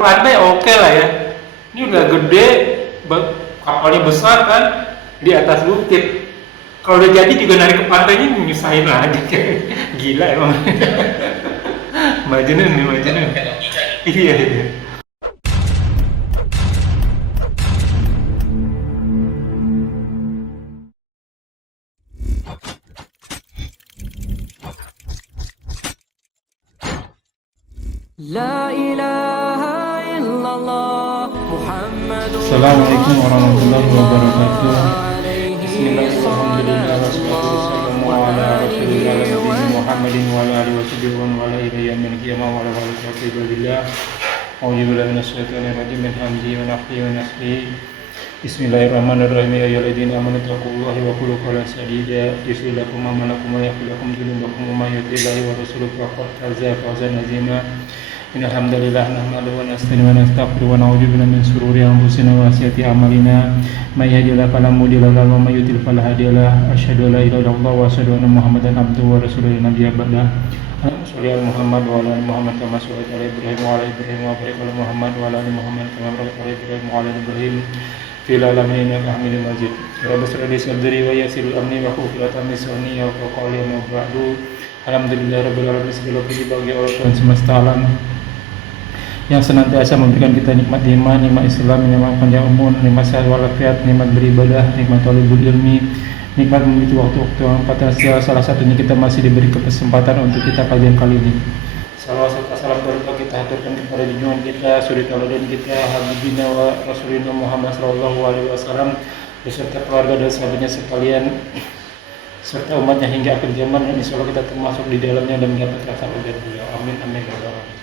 pantai oke lah ya. Ini udah gede, kapalnya besar kan, di atas bukit. Kalau udah jadi juga narik ke pantainya nyusahin lagi. Gila emang. Majnun nih, Majnun. Iya, iya. La ilaha illallah Muhammadur Assalamualaikum warahmatullahi wabarakatuh. alaihi Bismillahirrahmanirrahim. Wassalamu ala rasulillah nabiyina Muhammadin wa ala alihi washabihi wa ala ila yaumil qiyamah wa ala alihi ibadillah. A'udzu billahi minasyaitonir rajim min hamzihi wa nafthihi wa nafthihi. Bismillahirrahmanirrahim. Ya ayyuhalladzina amanu taqullaha wa qulu qawlan sadida yuslih lakum a'malakum wa yaghfir lakum dhunubakum wa may yuti'illaha wa rasulahu faqad faza fawzan 'azima. Innal hamdalillah nahmaduhu wa nasta'inuhu wa nastaghfiruhu wa na'udzu billahi min shururi anfusina wa sayyiati a'malina. May yahdihillahu fala mudilla lahu wa may yudlil fala hadiya lahu. Asyhadu an la ilaha illallah wa asyhadu anna Muhammadan abduhu wa rasuluhu la nabiyya ba'dah. Shalli ala Muhammad wa ala ali Muhammad kama shallaita ala Ibrahim wa ala Ibrahim wa barik ala Muhammad wa ala ali Muhammad kama barakta ala Ibrahim wa ala ali Ibrahim fil alamin innaka Hamidum Majid. Rabbi shrah li sadri wa yassir li amri wa hlul 'uqdatam min lisani yafqahu qawli amma ba'du. Alhamdulillahirabbil alamin, segala puji bagi Allah Tuhan semesta alam yang senantiasa memberikan kita nikmat iman, nikmat Islam, nikmat panjang umur, nikmat sehat walafiat, nikmat beribadah, nikmat talibul ilmi, nikmat memiliki waktu-waktu yang fantastis. Salah satunya kita masih diberi kesempatan untuk kita kajian kali ini. Salawat serta salam berkah kita haturkan kepada junjungan kita, suri tauladan kita, habibina wa rasulina Muhammad sallallahu alaihi wasallam beserta keluarga dan sahabatnya sekalian serta umatnya hingga akhir zaman, dan insyaallah kita termasuk di dalamnya dan mendapatkan sahabat beliau. Amin amin ya rabbal alamin.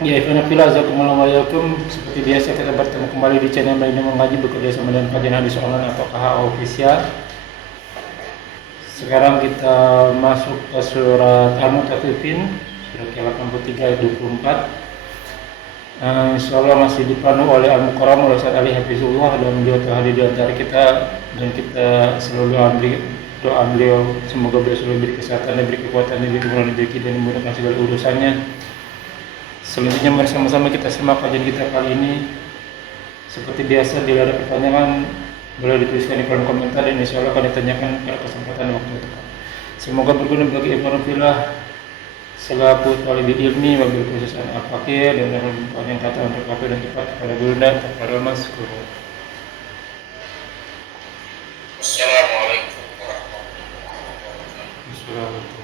Ya, Assalamualaikum. Seperti biasa kita bertemu kembali di channel Baina Mengaji bekerja sama dengan kajian hadis online atau KH Official. Sekarang kita masuk ke surat Al-Mutaffifin, surat ke-83 ayat 24. Insyaallah masih dipandu oleh Al-Mukarram oleh Ustaz Ali Hafizullah, dan beliau telah hadir di antara kita, dan kita selalu ambil doa beliau semoga beliau selalu diberi kesehatan, diberi kekuatan, diberi kemudahan rezeki, dan dimudahkan segala urusannya. Selanjutnya mari sama-sama kita simak kajian kita kali ini. Seperti biasa, bila ada pertanyaan boleh dituliskan di kolom komentar, dan insyaallah akan ditanyakan pada kesempatan waktu tepat. Semoga berguna bagi ikhwan fillah selaku talibul ilmi, wabil khusus al-faqih, dan yang kata untuk waktu dan tepat kepada guna kepada maskur. Assalamualaikum warahmatullahi wabarakatuh.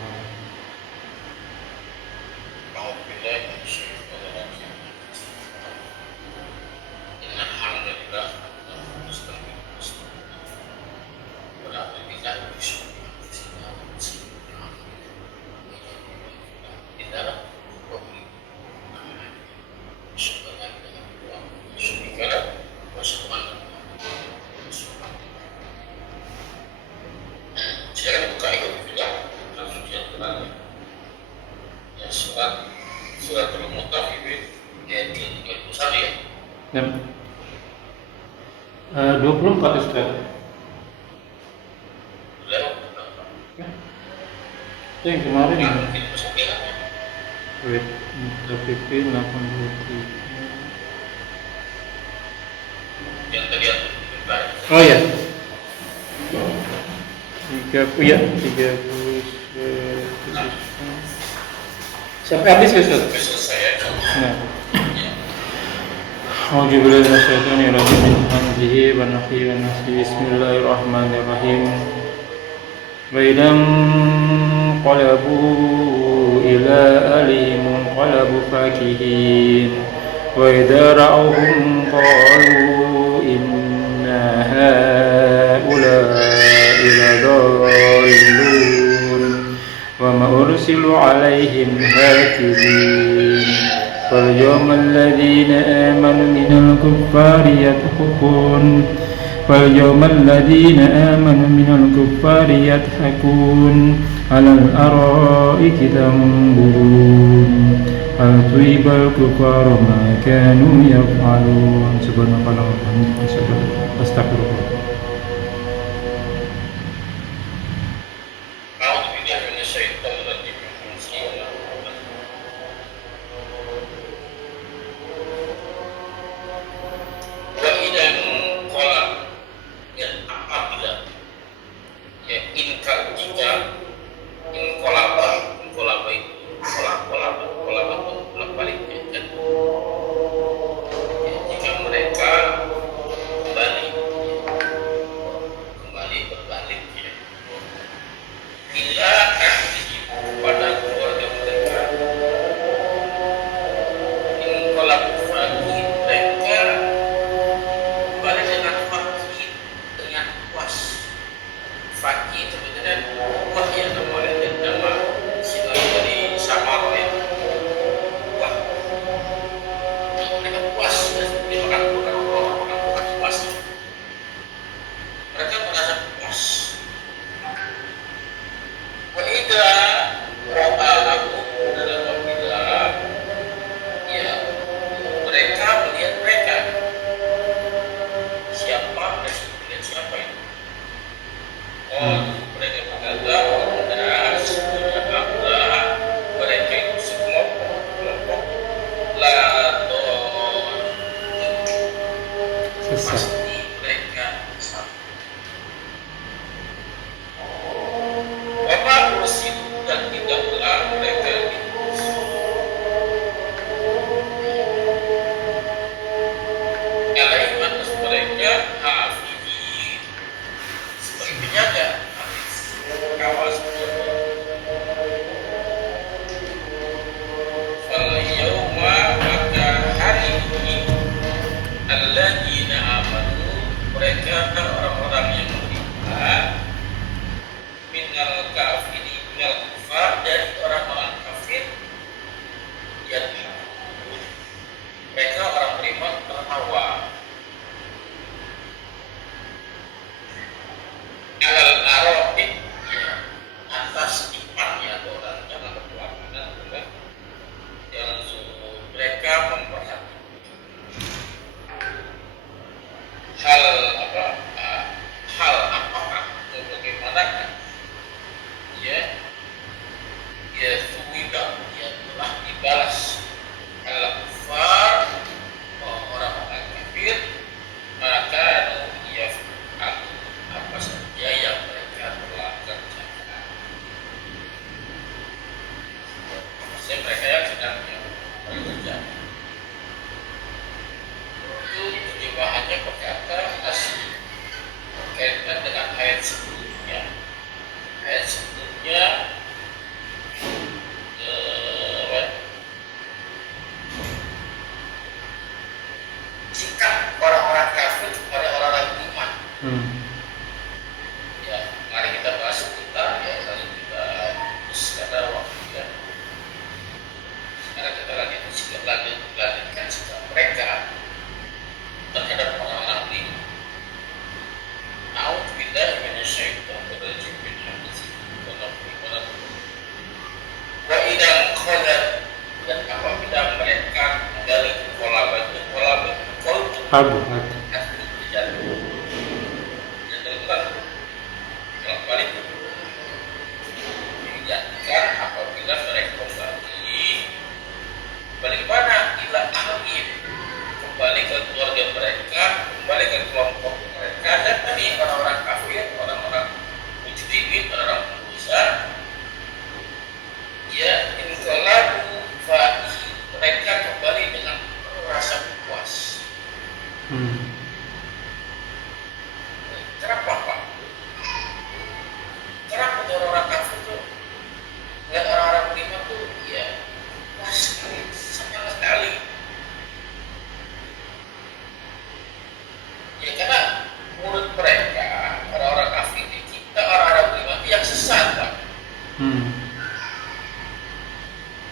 Surat Al-Mutaffifin ayat 21 ya. Dan 24 Ustaz. Itu yang kemarin ya. Wait, Mutaffifin 83. Yang tadi aku Oh ya. 30 ya, 30 sampai habis ya Ustaz? selesai ya. Nah. A'udzubillahi minasyaitonir rajim min hamzihi wa nafthihi wa nafthihi. Bismillahirrahmanirrahim. Wa idam qalabu ila ahlihim qalabu fakihin wa idza ra'awhum qalu inna haula'i ladallun wa ma ursilu 'alaihim hafizin. فاليوم الذين آمنوا من الكفار يضحكون فاليوم الذين آمنوا من الكفار يضحكون على الأرائك تنظرون هل ثوب الكفار ما كانوا يفعلون. سبحانك اللهم وبحمدك أستغفر الله. Karbohidrat. jantung itu kan bolak balik digantikan apabila mereka kembali ke mana? Ila alim, kembali ke keluarga mereka, kembali ke kelompok mereka. Dan tadi orang-orang kafir, orang-orang mujrimin, orang-orang pendosa, ya inqalabu fa'ihin, mereka kembali dengan rasa puas. Kenapa Pak? Kenapa orang-orang kafir tuh lihat orang-orang beriman tuh ya puas sekali, senang sekali. Ya karena menurut mereka orang-orang kafir ini, kita orang-orang beriman itu yang sesat Pak.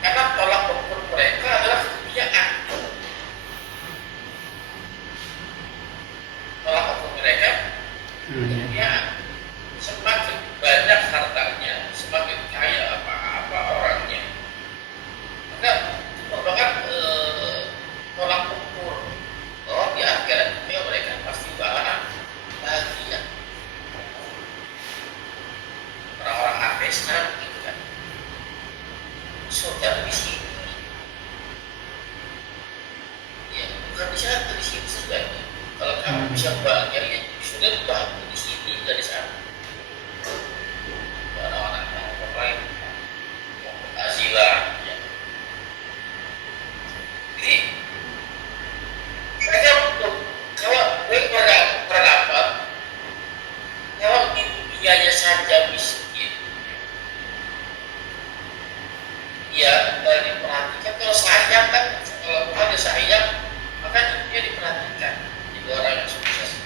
Karena tolak ukur mereka adalah kemuliaan. Tolak ukur mereka kemuliaan. Semakin banyak hartanya, semakin kaya apa orangnya, maka itu merupakan tolak ukur bahwa di akhirat dunia mereka pasti bahagia. Orang-orang kafir sekarang begitu kan, surga di sini, ya bukan di sana, di sini surganya. Kalau kamu bisa bahagia, ya sudah bahagia di sini dari sana. Orang-orang yang lain asilah, ya. Jadi mereka kalau berpendapat kalau di dunianya saja miskin, ya diperhatikan. Kalau sayang kan, kalau bukan ada sayang, maka dia diperhatikan. Jadi orang yang sukses.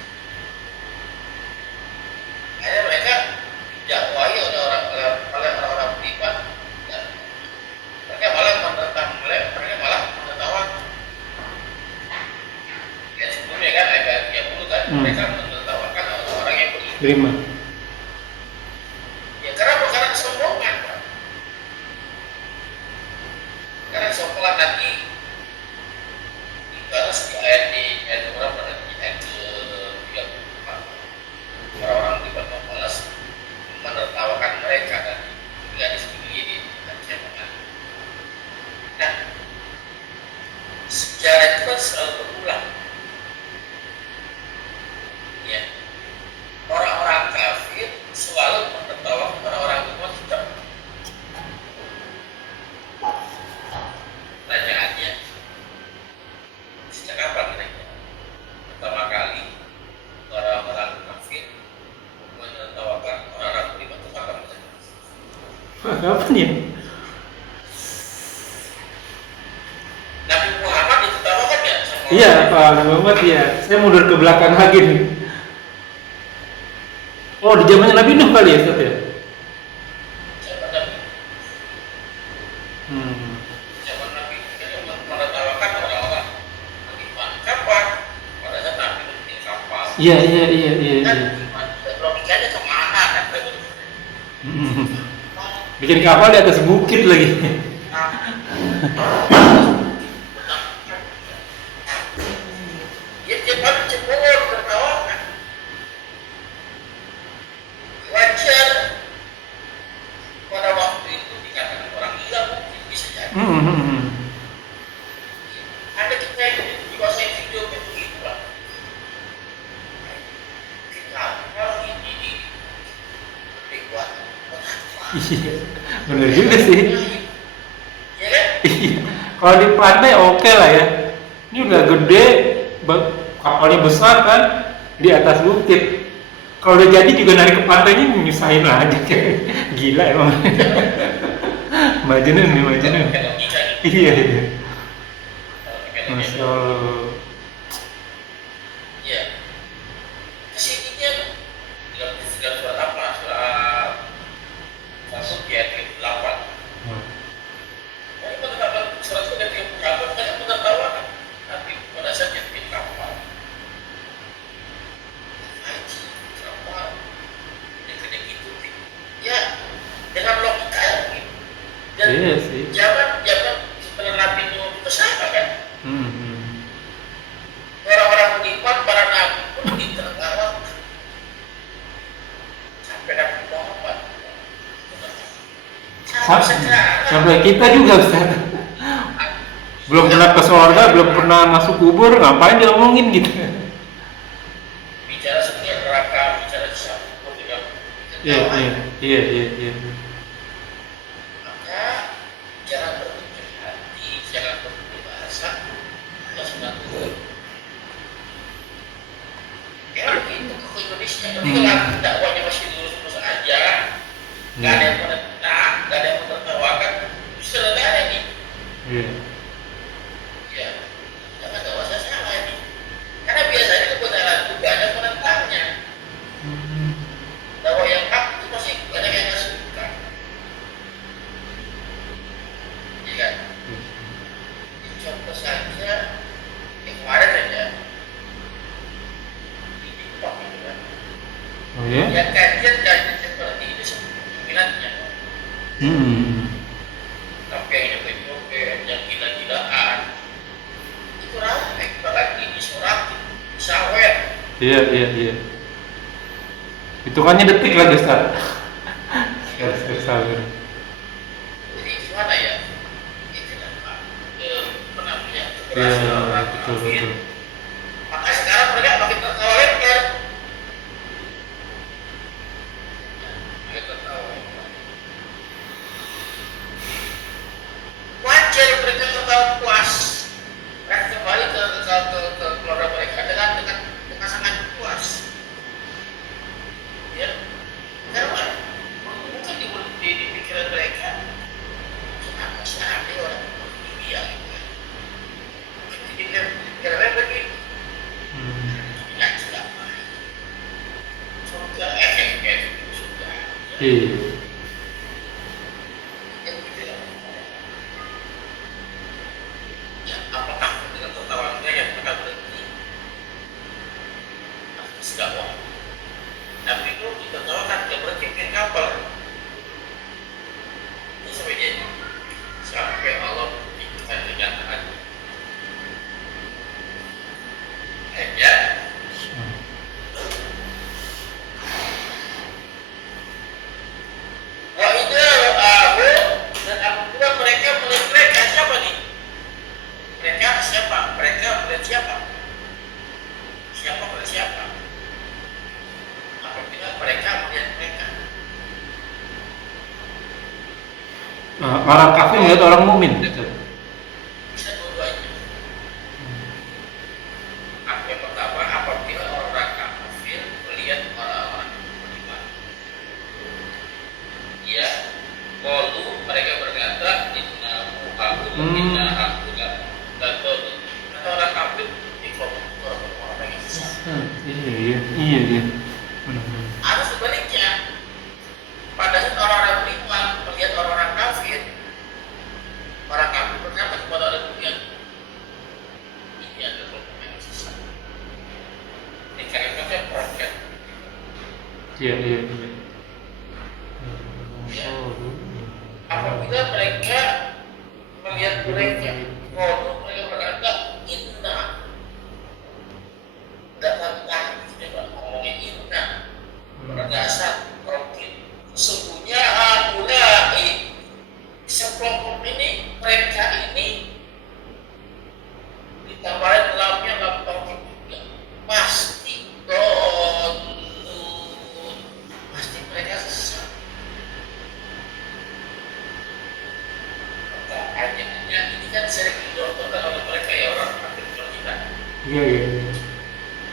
Akhirnya mereka didakwai oleh orang-orang beriman. Mereka malah menertawakan. Ya sebelumnya kan ayat yang dulu kan mereka menertawakan orang yang beriman. Ya kenapa? Karena kesombongan Pak. Karena kesombongan nanti dibalas di ayat berapa nanti? Ayat ke-34. Orang-orang beriman membalas menertawakan mereka dan gadis ini ancaman. Nah, sejarah itu kan selalu berulang. Ya, orang-orang kafir selalu menertawakan orang-orang beriman juga. Pertanyaannya, sejak kapan kira-kira pertama kali orang-orang kafir menertawakan orang-orang beriman itu kapan? Kapan ya? Nabi Muhammad ditertawakan ya sama Iya Pak Muhammad ya. Saya mundur ke belakang lagi nih. Oh di zamannya Nabi Nuh kali ya Ustaz ya? zaman Nabi. Zaman Nabi itu menertawakan orang-orang beriman. Kapan? Pada saat Nabi bikin kapal. Iya. Kan logikanya kemana kan? Bikin kapal di atas bukit lagi. Ya cepat cebol tertawakan. Wajar pada waktu itu dikatakan orang gila mungkin bisa jadi. Ada kita yang dikuasai video begitu Pak. Kita kalau ini dibuat. Iya, bener juga sih. Ya kan? Iya. Kalau di pantai oke lah ya. Ini udah gede, kapalnya besar kan, di atas bukit. Kalau udah jadi juga narik ke pantainya nyusahin lagi. Gila emang. Majnun. Iya. Masya Allah. Ya. Kesininya dalam surat apa? Surat 1 ayat 8. Jadi menetapkan surat ayat 38 kan menertawakan Nabi pada saat dia bikin kapal. Haji, kapal, gede gitu. Ya, dengan logika ya begitu. Dan Iya sih. zaman sebenarnya Nabi itu besar kan? Sampai kita juga Ustaz. Belum pernah ke surga, belum pernah masuk kubur, ngapain diomongin gitu. Bicara sekian neraka, bicara disambung dengan Iya, ketawa. iya, iya. Maka jangan berpikir hati, jangan berpikir bahasa, Allah sudah tahu. Ya begitu ke Indonesia, tapi kalau dakwanya masih lurus-lurus aja, nggak ada yang menentang, nggak ada yang menertawakan, bisa ada nih. Iya. Ya, jangan dakwah saya salah nih. Karena biasanya kebenaran itu nggak ada penentangnya. Dakwah yang hak itu pasti ada yang nggak suka. Iya kan? Contoh saja, kemarin aja di TikTok gitu kan. Oh ya? Ya kajian seperti itu minatnya. Tapi yang nyopet-nyopet, yang gila-gilaan, itu ramai bahkan disorakin, disawer. Iya. Hitungannya detik lagi Ustaz. Sabar. Jadi gimana ya? Itu apa? Penampilan Iya, kekerasan orang betul. kafir. Maka sekarang mereka makin tertawa lebar. Makin tertawa lebar. Wajar mereka tertawa puas. Mereka kembali ke keluarga mereka dengan sangat puas. Ya, karena mungkin di pikiran mereka kenapa sih ada orang begini ya gitu kan. Mungkin di pikiran mereka begini tidak sudah sudah efeknya sudah Iya. ya begitu ya. Ya apakah dengan tertawa mereka mereka berhenti sudah wah. Tapi itu ditertawakan dia berpikir kapal. Ini sampai Allah berikan kenyataan. Ya. Wa idza ra'ahu dan apabila mereka melihat mereka siapa nih? Mereka siapa? Mereka melihat siapa? Siapa melihat siapa? Apabila mereka melihat mereka. Orang kafir melihat orang mukmin. Ustaz. Bisa dua-duanya. Yang pertama, apabila orang kafir melihat orang-orang beriman, ya, qalu mereka berkata innahu haqqun inna haqquna dan kata orang kafir di kelompok orang yang sesat. Iya. Benar. Atau sebaliknya, pada saat orang-orang beriman melihat orang-orang kafir, orang kafir berkata kepada orang beriman, ini adalah kelompok yang sesat. Ini kalimatnya proket. Iya. Apabila mereka melihat mereka, qalu mereka berkata inna datang ngomongnya inna berdasar proket. Sesungguhnya haulai sekelompok ini mereka ini ditambahin dalamnya dalam tauhid juga pasti pasti mereka sesat. Pertanyaannya ini kan sering didorongkan oleh mereka ya orang kafir kita. Iya.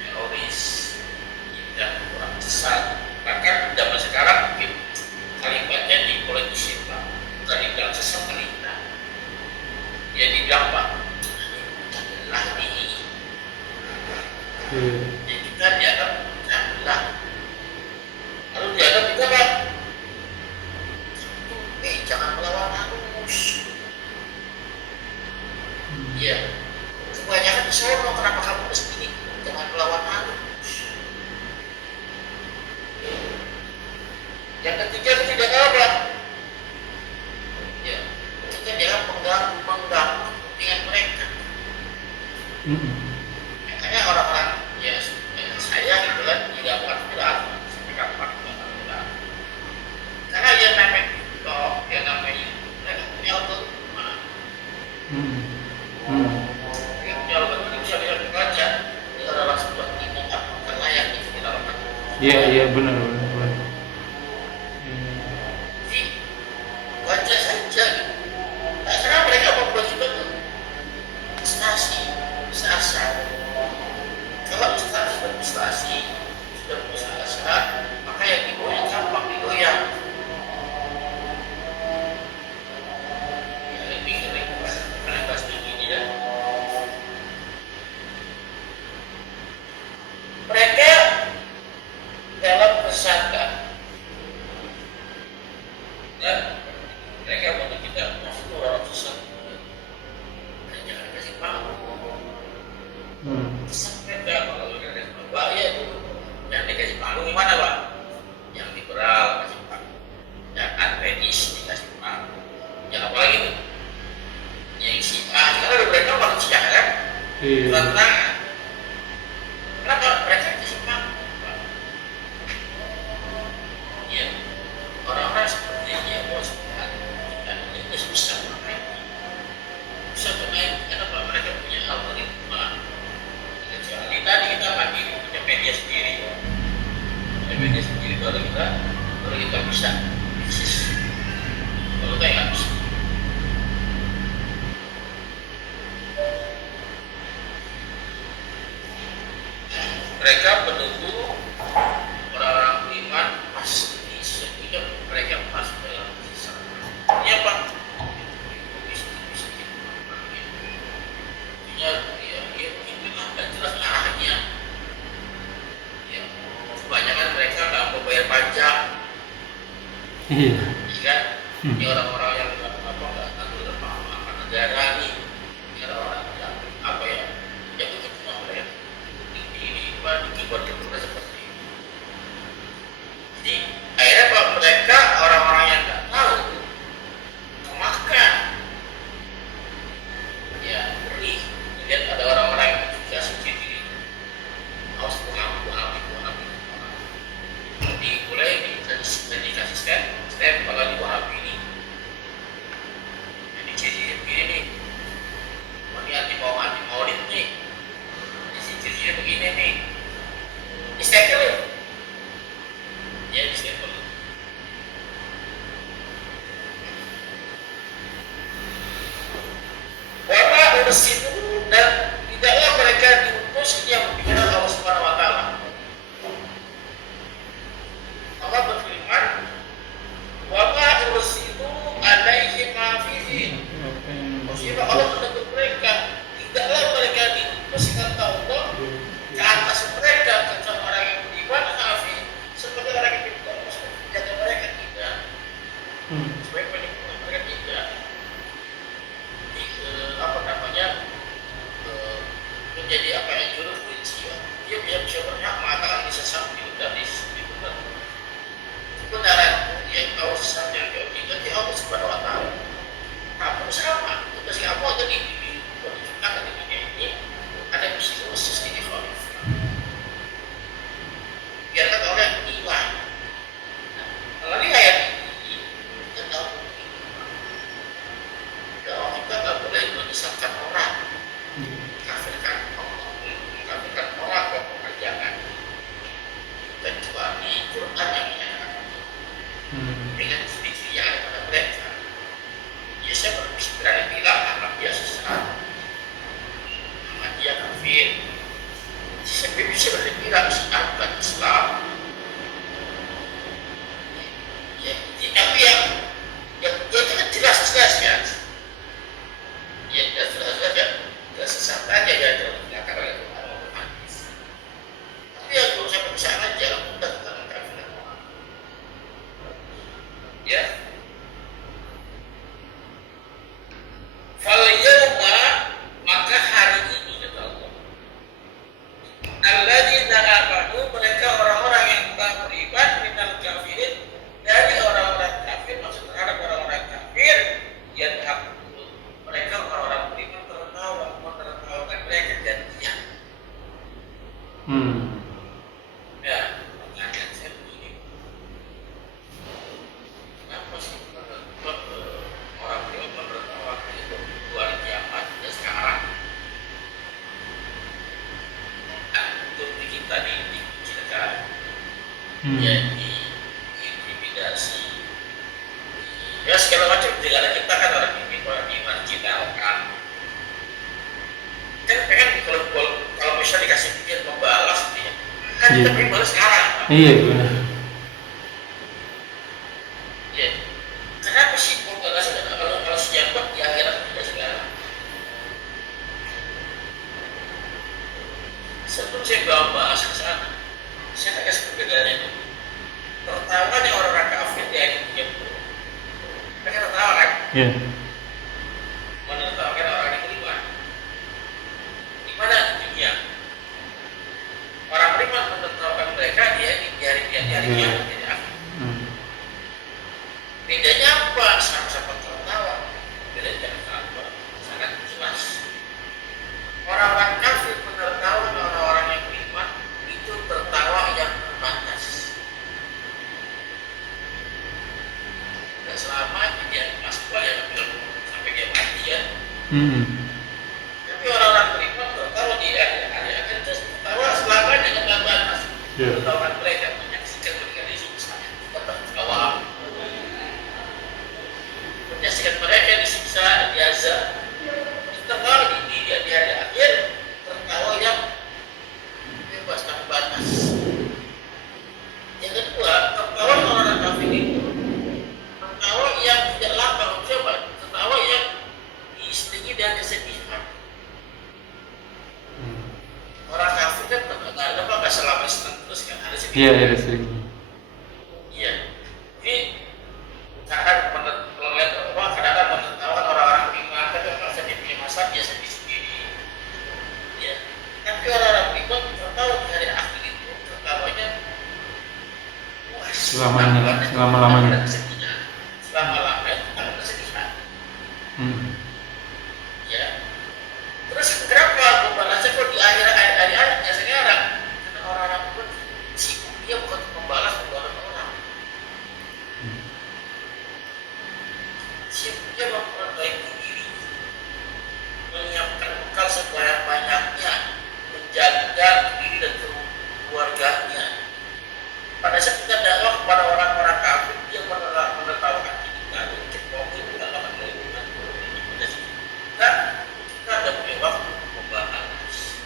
Teroris tidak kurang sesat. Bahkan zaman sekarang mungkin kalimatnya dipolitisir Pak. Bukan dibilang sesat kalimat. Ya dibilang Pak. Lagi. Ya kita dianggap belah. Lalu dianggap kita Pak. Jangan melawan arus. Iya. Kebanyakan di sono kenapa kamu mesti jangan melawan arus. Yang ketiga tidak apa? Ya, ketiga dia mengganggu kepentingan mereka. Makanya orang-orang ya saya gitu kan tidak particular, mereka particular. Karena yang namanya TikTok, yang namanya mereka punya Iya, iya, benar, benar, benar. Hmm. Jadi wajar saja. Tak serah mereka membuat itu prestasi, sasa. Kalau prestasi berprestasi, sudah berusaha, maka yang digoyang gampang digoyang. Ya, lebih ngeri karena pasti gini ya. Mereka dalam persangka dan mereka untuk kita masuk orang sesat. Jangan kasih malu. Sampai kalau ada bahaya itu yang dikasih malu gimana Pak? Yang liberal kasih malu, yang ateis dikasih malu, yang apa lagi tuh? Yang karena mereka manusia kan? Iya. Tantangan. Kenapa mereka kasih malu? Ya, orang-orang seperti dia bos dan ini susah bermain. Susah bermain kenapa mereka punya algoritma. Kecuali tadi kita mandiri punya media sendiri, baru kita bisa bisnis. Kalau kayak nggak bisa. Mereka menunggu orang-orang beriman pasti sehingga mereka masuk dalam sesat. Ini apa? Ya, inilah dan jelas arahnya. Ya, kebanyakan mereka nggak mau bayar pajak, Iya. kan? Ini orang-orang yang nggak tahu apa negara nih, ini orang-orang yang apa ya? Yang itu cuma mereka ini buat berbuat seperti ini. Jadi akhirnya apa? Mereka orang-orang yang nggak tahu kemakan. Ya, beri. Kemudian ada orang-orang yang juga sendiri harus mengambil. Jadi mulai dikasih step kalau di Wahabi ini. Jadi ciri begini nih. Ini anti maulid nih. Ciri begini nih. Di stempel ya? Ya di stempel. Bahwa urus itu dan tidaklah mereka diutus yang bicara Allah Subhanahu Wa Taala. Allah berfirman, bahwa urus itu alaihi ma'afizin. Maksudnya Allah menegur mereka, tidaklah mereka diutus kata Allah ke atas mereka kecuali orang yang beriman kafir seperti orang yang beriman jaga mereka tidak. Supaya penyempurna mereka tidak. Apa namanya menjadi apa yang jurus kunci. Dia bisa berhak mengatakan bisa sampai dari benar. Kebenaran yang kau sesat yang kau tidak di Allah Subhanahu Wa Taala. Kamu sama, tugas kamu ada di perjuangan di dunia ini ada misi khusus ini khalifah. Biar kata orang iman. Kalau ini ayat ini kita tahu. Kalau kita nggak boleh menyesatkan orang, kafirkan orang ke pekerjaan. Kecuali Quran yang menyatakan dengan sedikit yang ada pada mereka. Ya saya berani bilang anak dia sesat, anak dia kafir. Saya bisa berbilang siapkan Islam. Ya, tapi yang itu kan jelas kan. Ya jelas kan. Tidak sesat aja ya dikatakan oleh Tuhan. Tapi yang belum sampai ke sana jangan mudah kita mengkafirkan orang. Ya. Falyawma maka hari ini kata Allah. Alladzina amanu mereka orang-orang yang telah beriman minal kafirin dari orang-orang kafir maksud terhadap orang-orang kafir yang mereka orang-orang beriman tertawa menertawakan mereka dan dia. Ya, pertanyaan saya begini. Kenapa sih orang beriman menertawakan itu dua hari kiamat dan sekarang? Untuk kita di Cilacap ya diintimidasi, ya segala macam. Negara kita kan orang iman kita kan pengen kalau bisa dikasih pikir membalas dia kan kita pengen balas sekarang. Iya benar. Ya kenapa sih kalau sejak di akhirat tidak sekarang? Sebelum saya bahas ke sana, saya tak kasih perbedaan itu. Tertawa nih orang kafir di ayat 30. Mereka tertawa kan? Iya. Menertawakan orang yang beriman. Di mana dunia? Orang beriman menertawakan mereka di hari kiamat di akhir. Bedanya apa? Sama-sama tertawa. Bedanya apa? Sangat jelas. Orang-orang kafir menertawakan orang-orang yang beriman itu tertawa yang terbatas. Dan selama dia masuk yang sampai dia mati ya. Tapi orang-orang beriman tertawa di akhir itu tertawa selamanya dengan terbatas. Tertawa mereka menyaksikan mereka disiksa, tetap tertawa. Menyaksikan mereka disiksa, diazab, tertawa di hari akhir, tertawa yang bebas tanpa batas. Yang kedua, tertawa orang kafir itu tertawa yang tidak lapang, coba tertawa yang diiringi dengan kesedihan. Orang kafir kan nggak selama senang terus kan ada sedih. Iya, ada sering. Iya. Jadi kadang kadang menertawakan orang-orang beriman, tapi kalau sedih punya masalah dia sedih sendiri. Ya. Tapi orang-orang beriman tertawa di hari akhir itu tertawanya puas. Selama-lamanya. Selama-lamanya tanpa kesedihan. Ya. Terus kenapa membalasnya kok di akhir-akhirnya sekarang? Karena orang-orang pun sibuk dia bukan membalas orang. Sibuk dia memperbaiki diri, menyiapkan bekal sebanyak-banyaknya, menjaga diri dan keluarganya. Pada saat kita dakwah kepada orang-orang kafir, dia menertawakan kita, cepokin kita akan melakukan kita ada punya waktu membahas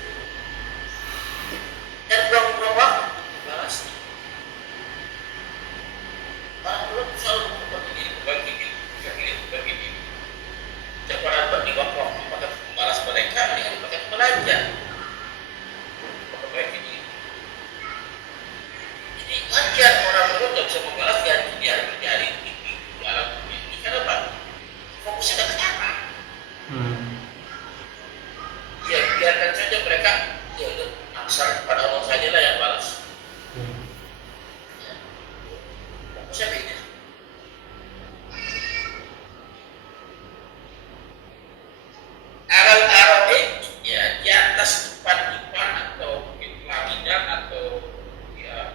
dan buang-buang waktu membahas. Orang belum selalu berbagi diri. Jangan pernah bagi waktu pada membalas mereka dengan dipakai belajar memperbaiki diri. Jadi ajar orang belum tidak bisa membalas di hari di alam ini. Kenapa? Fokusnya ke sana. Ya biarkan saja mereka aksar kepada Allah saja lah yang balas. Ya. Fokusnya beda. Aral ya di atas depan atau mungkin pelaminan atau ya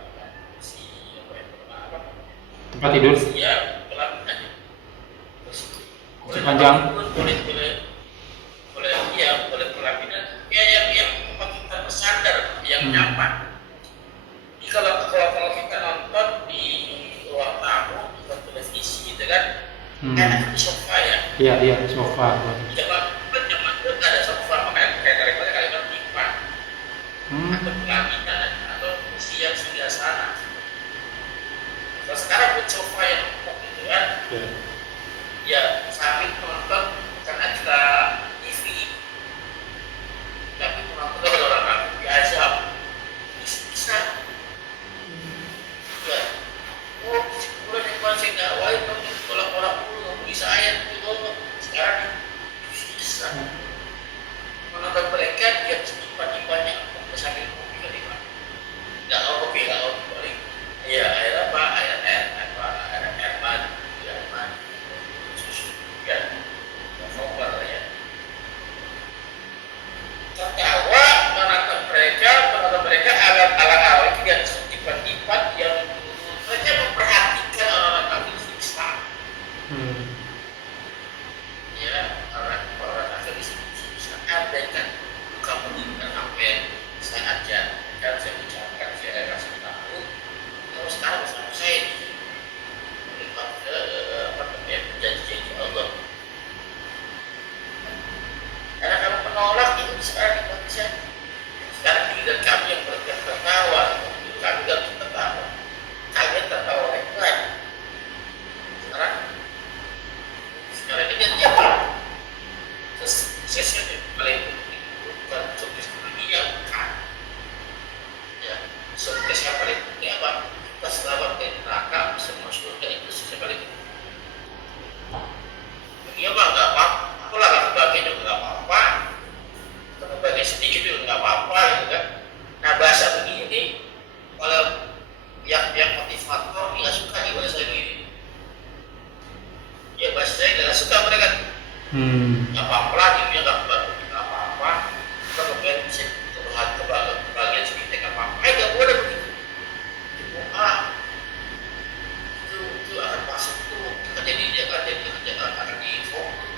Tempat tidur. Ya pelaminan. Sepanjang. Boleh pelaminan. Ya yang tempat kita bersandar, yang nyaman. Jadi kalau kita nonton di ruang tamu, di televisi, gitu kan, enak di sofa ya. Iya, sofa. Zaman itu nggak ada sofa, makanya kayak daripada kalimat lipat atau pelaminan atau kursi yang sudah sana. Kalau sekarang pun sofa yang empuk gitu kan, ya sambil menonton karena kita TV, tapi menonton kalau orang biasa bisa. Ya, bulan yang paling saya dakwain dong, tolak-tolak dulu, bisa ayat dulu sekarang. sedikit itu nggak apa-apa gitu kan. Nah bahasa begini kalau pihak-pihak motivator nggak suka nih bahasa begini. Ya bahasa saya nggak suka mereka. Nggak apa-apa lah dia nggak apa-apa. Kalau kemudian bisa kebagian sedikit nggak apa-apa. Nggak boleh begitu. Itu akan masuk tuh dia akan di fokus.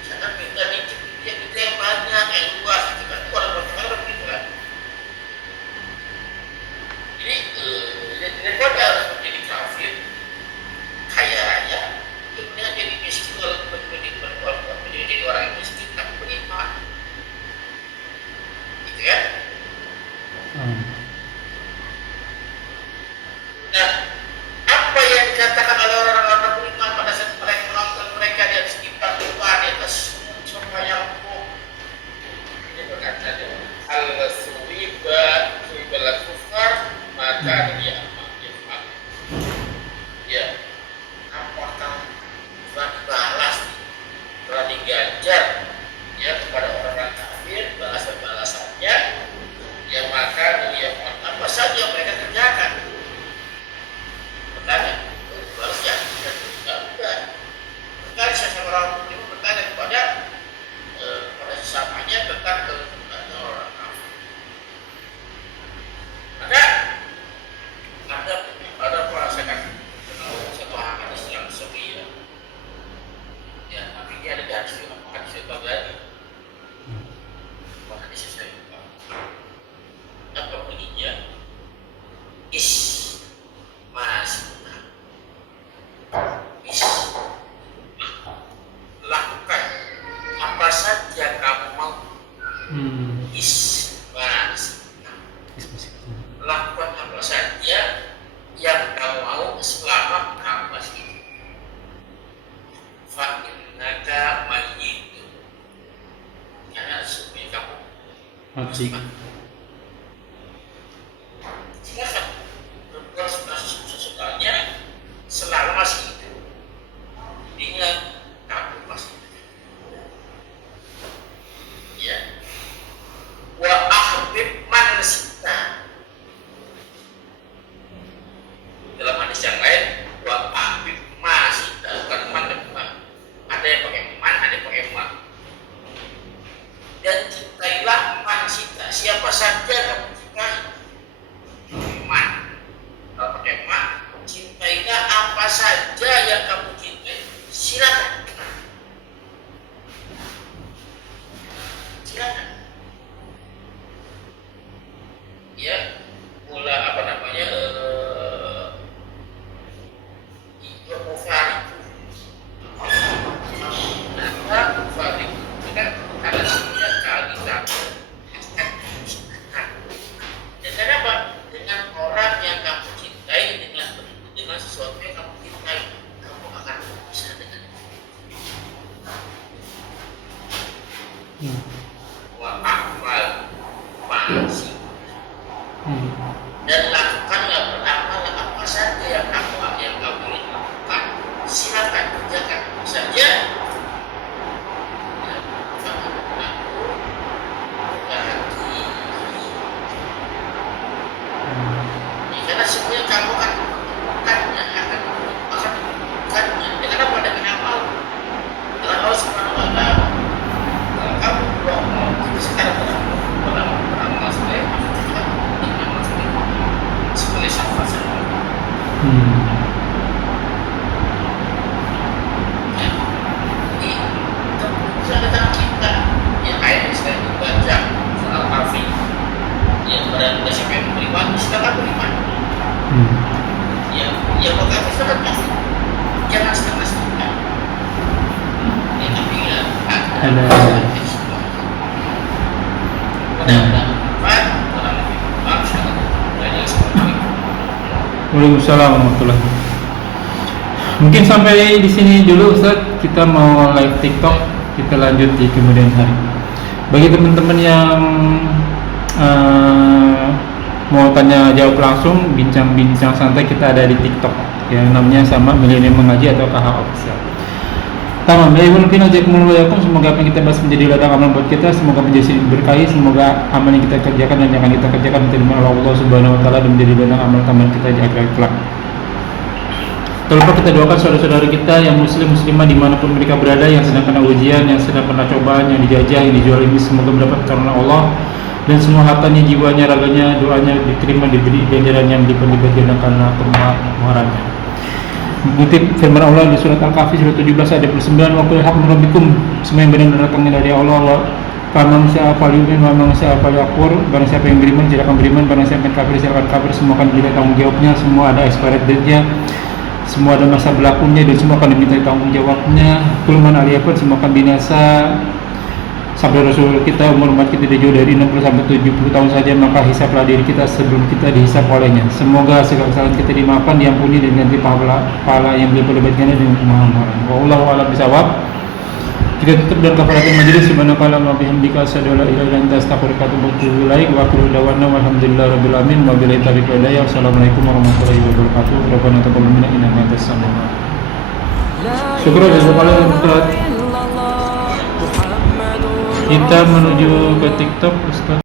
Misalkan minta dikit kita yang banyak yang luas gitu kan. Itu orang berpengaruh gitu kan. Jadi daripada harus menjadi kafir kaya raya, kemudian jadi miskin kalau menjadi orang miskin tak beriman, gitu ya. Nah, apa yang dikatakan oleh orang-orang beriman pada saat mereka menonton mereka di atas kitab Tuhan, di atas surga yang penuh, ini berkata al-suwiba kufar maka dia amal. Ya, apakah telah dibalas, telah diganjar ya kepada orang kafir balasannya, ya maka dia apa saja mereka kerjakan. Bertanya, balas ya? Bukan. Bukan saya orang muslim bertanya kepada sesamanya tentang keutamaan orang kafir. Ada perasaan satu hadis yang sahih ya, tapi dia ada hadis Baghdadi. Hadis saya lupa. Apa bunyinya? Lakukan apa saja kamu mau. Lakukan apa saja yang kamu mau selama kamu masih hidup. Fa'innaka mayyitun. Karena sesungguhnya kamu mati. silakan berbuat sesukanya selama masih hidup. Ingat kamu masih hidup. Ya. Wa ahbib man sita. Dalam hadis yang lain, wa ahbib ma sita, bukan man dan ma. Ada yang pakai man, ada yang pakai ma. Dan cintailah man sita, siapa saja kamu cintai. Man, kalau pakai ma, cintailah apa saja yang kamu cintai. Silakan. Silakan. Ya, mula apa namanya dengan apa? Dengan orang yang kamu cintai, dengan sesuatu yang kamu cintai, kamu akan bisa dengan wa amal masih dan lakukanlah beramal apa saja yang kamu ingin lakukan. Silakan kerjakan saja. Karena semuanya kamu akan menemukannya dengan apa? Dengan amal. Dengan Allah Subhanahu wa Ta'ala. Kalau kamu beramal sekarang beramal sebagai syafaat saja. Catatan kita yang ayat yang sedang dibaca soal kafir yang pada siapa yang beriman silakan beriman. Yang mau kafir silakan kafir, jangan setengah-setengah. Ya tapi ya ada Waalaikumsalam warahmatullahi wabarakatuh. Mungkin sampai di sini dulu Ustaz, kita mau live TikTok, kita lanjut di kemudian hari. Bagi teman-teman yang mau tanya jawab langsung, bincang-bincang santai, kita ada di TikTok yang namanya sama Milenium Mengaji atau KH Official. Tamam, ya Ibu Lupina, jazakumullah, semoga apa yang kita bahas menjadi ladang amal buat kita, semoga menjadi berkahi, semoga amal yang kita kerjakan dan yang akan kita kerjakan diterima oleh Allah Subhanahu wa taala dan menjadi ladang amal kita di akhirat kelak. Tak lupa kita doakan saudara-saudara kita yang muslim muslimah dimanapun mereka berada, yang sedang kena ujian, yang sedang kena cobaan, yang dijajah, yang dijual ini, semoga mendapat pertolongan Allah dan semua hartanya, jiwanya, raganya, doanya diterima, diberi ganjarannya dilipat-lipat gandakan kemaharannya. Mengutip firman Allah di surat Al-Kahfi surat 17 ayat 29, wa qul haqqu rabbikum, semua yang benar datangnya dari Allah. Barang siapa yumin, barang siapa yakfur, barang siapa yang beriman silakan beriman, barang siapa yang kafir silakan kafir, semua akan diminta tanggung jawabnya, semua ada expired date-nya, semua ada masa berlakunya dan semua akan diminta tanggung jawabnya. Kulman aliyafat, semua akan binasa. Sabda Rasul kita, umur umat kita tidak jauh dari 60 sampai 70 tahun saja, maka hisaplah diri kita sebelum kita dihisap olehnya. Semoga segala kesalahan kita dimaafkan, diampuni dan ganti pahala yang beliau perlibatkan dengan kemaharan. Wallahu a'lam bishawab. Kita tutup dengan kafaratul majelis. Subhanakallahumma wa bihamdika asyhadu an la ilaha illa anta astaghfiruka wa atubu ilaik. Wa akhiru da'wana walhamdulillahirabbil alamin. Wa billahi taufiq wal hidayah. Wassalamualaikum warahmatullahi wabarakatuh. Rabbana taqabbal minna innaka antas samiul alim. Syukur jazakallahu khairan. Kita menuju ke TikTok, Ustaz.